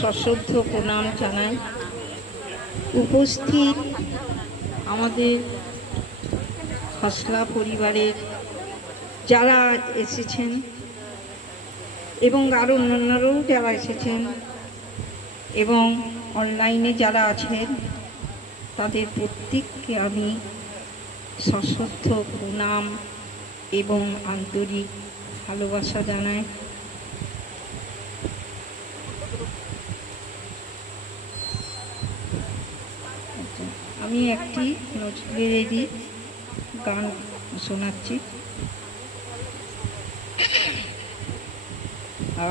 সশ্রদ্ধ প্রণাম জানাই। উপস্থিত আমাদের খসলা পরিবারের যারা এসেছেন এবং আরও অন্যান্যরাও যারা এসেছেন এবং অনলাইনে যারা আছেন, তাদের প্রত্যেককে আমি সশ্রদ্ধ প্রণাম এবং আন্তরিক ভালোবাসা জানাই। আমি একটি নজরুলেরই গান শোনাচ্ছি। আ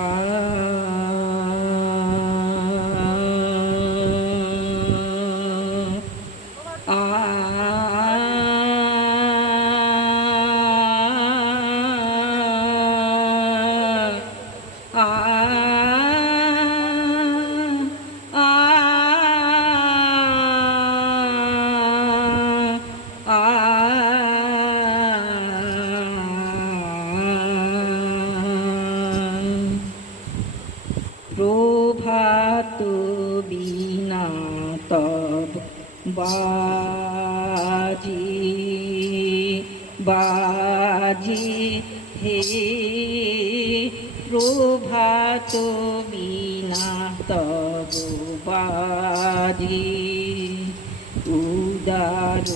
বিনা তব বাজি বাজি হে প্রভাত বিনা তব বাজি। উদার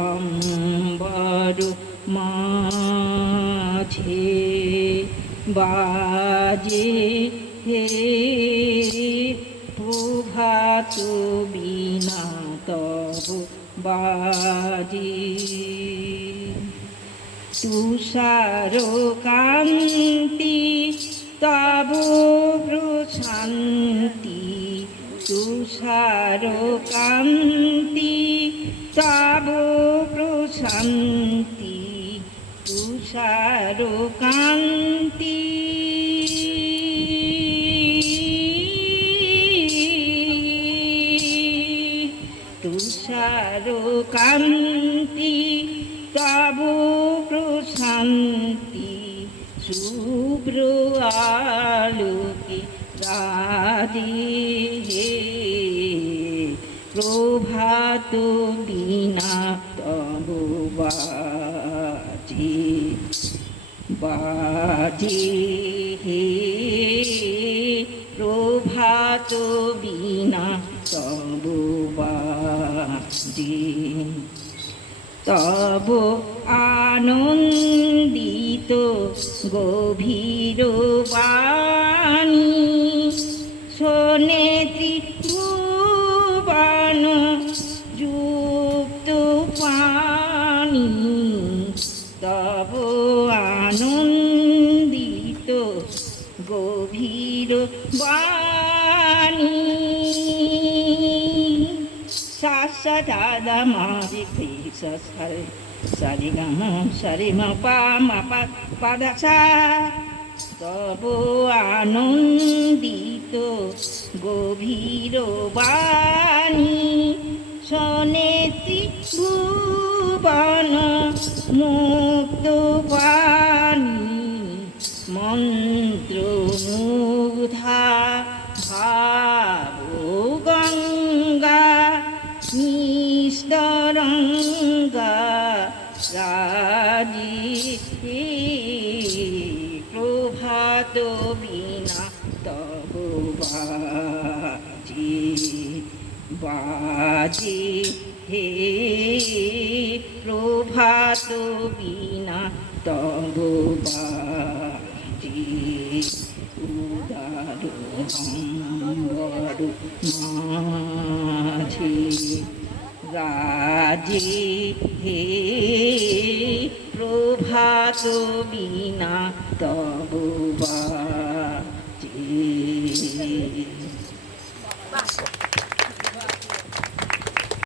অম্বর মাঝে বাজে হে তুষার কান্তি তব প্রশান্তি। তুষার কান্তি তব প্রশান্তি। তুষার কান্তি। তুষার কান্তি তব প্রশান্তি শুভ্র আলোকে রাধে হে। প্রভাত বিনা তব বাজে হে। প্রভাত বিনা তব বাজে। তব আনন্দিত গভীর বাণী। শোনে ত্রিভুবন যুক্ত পানি তব আনন্দিত গভীর বাণী। রে মা পা মা পা পা দা সা তব আনন্দিত গভীর বাণী শোনেতি ভুবন মুক্ত বাণী মন্ত্র মুগ্ধা নিস্তরঙ্গা রাজি প্রভাত বিনা তব বাজি হে প্রভাত বিনা তব বাজি উদার অম্বর মাঝে রাজে হে প্রভাত বিনা তব বাজে।